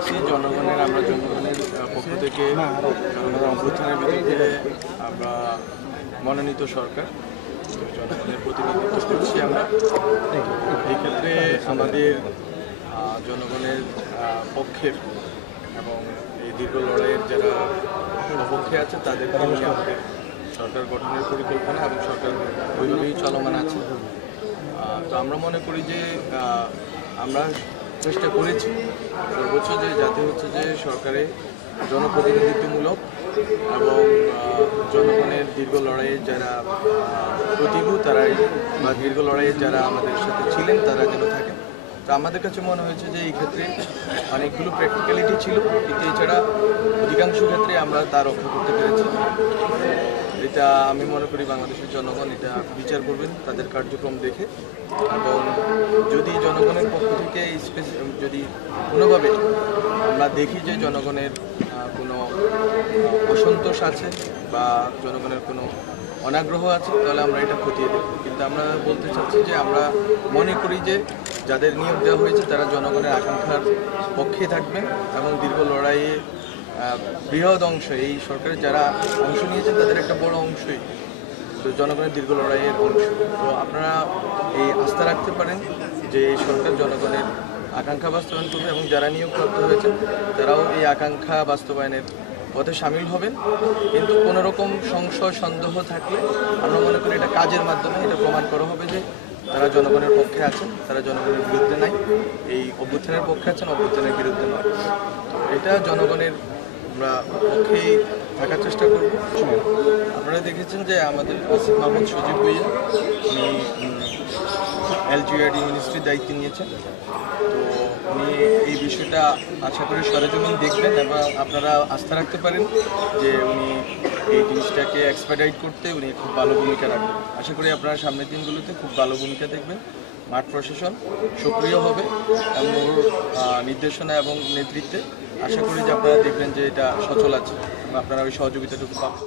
দেখছি আমরা জনগণের পক্ষ থেকে জনগণের অভ্যুত্থানের বিরুদ্ধে আমরা মনোনীত সরকার জনগণের প্রতিনিধিত্ব করছি আমরা। এই ক্ষেত্রে আমাদের জনগণের পক্ষের এবং এই দীর্ঘ লড়াইয়ের যারা পক্ষে আছে তাদেরকে নিয়ে আমাদের সরকার গঠনের পরিকল্পনা এবং সরকার ওইভাবেই চলমান আছে। তো আমরা মনে করি যে আমরা চেষ্টা করেছি সর্বোচ্চ যে যাতে হচ্ছে যে সরকারে জনপ্রতিনিধিত্বমূলক এবং জনগণের দীর্ঘ লড়াইয়ে যারা প্রতিভূ তারাই বা দীর্ঘ লড়াইয়ে যারা আমাদের সাথে ছিলেন তারা যেন থাকেন। তো আমাদের কাছে মনে হয়েছে যে এই ক্ষেত্রে অনেকগুলো প্র্যাকটিক্যালিটি ছিল, কিন্তু এছাড়া অধিকাংশ ক্ষেত্রে আমরা তা রক্ষা করতে পেরেছি। এটা আমি মনে করি বাংলাদেশের জনগণ এটা বিচার করবেন তাদের কার্যক্রম দেখে, এবং যদি জনগণের পক্ষ থেকে যদি কোনোভাবে আমরা দেখি যে জনগণের কোনো অসন্তোষ আছে বা জনগণের কোনো অনাগ্রহ আছে তাহলে আমরা এটা খতিয়ে দেব। কিন্তু আমরা বলতে চাচ্ছি যে আমরা মনে করি যে যাদের নিয়োগ দেওয়া হয়েছে তারা জনগণের আকাঙ্ক্ষার পক্ষে থাকবেন এবং দীর্ঘ লড়াইয়ে বৃহৎ অংশ এই সরকারের যারা অংশ নিয়েছেন তাদের একটা বড় অংশই তো জনগণের দীর্ঘ লড়াইয়ের অংশ। তো আপনারা এই আস্থা রাখতে পারেন যে এই সরকার জনগণের আকাঙ্ক্ষা বাস্তবায়ন করবে এবং যারা নিয়োগপ্রাপ্ত হয়েছেন তারাও এই আকাঙ্ক্ষা বাস্তবায়নের পথে সামিল হবেন। কিন্তু কোনো রকম সংশয় সন্দেহ থাকলে আমরা মনে করি এটা কাজের মাধ্যমে এটা প্রমাণ করা হবে যে তারা জনগণের পক্ষে আছেন, তারা জনগণের বিরুদ্ধে নাই, এই অভ্যুত্থানের পক্ষে আছেন, অভ্যুত্থানের বিরুদ্ধে নয়। এটা জনগণের আমরা পক্ষেই থাকার চেষ্টা করব। আপনারা দেখেছেন যে আমাদের আসিফ মাহমুদ সজীব ভুইয়া উনি LGRD মিনিস্ট্রির দায়িত্ব নিয়েছেন। তো উনি এই বিষয়টা আশা করি সরেজমিন দেখবেন এবং আপনারা আস্থা রাখতে পারেন যে উনি এই জিনিসটাকে এক্সপেডাইট করতে উনি খুব ভালো ভূমিকা রাখবেন। আশা করি আপনারা সামনের দিনগুলোতে খুব ভালো ভূমিকা দেখবেন। মাঠ প্রশাসন সক্রিয় হবে এবং নির্দেশনা এবং নেতৃত্বে আশা করি যে আপনারা দেখবেন যে এটা সচল আছে এবং আপনারা ওই সহযোগিতাটুকু পাবেন।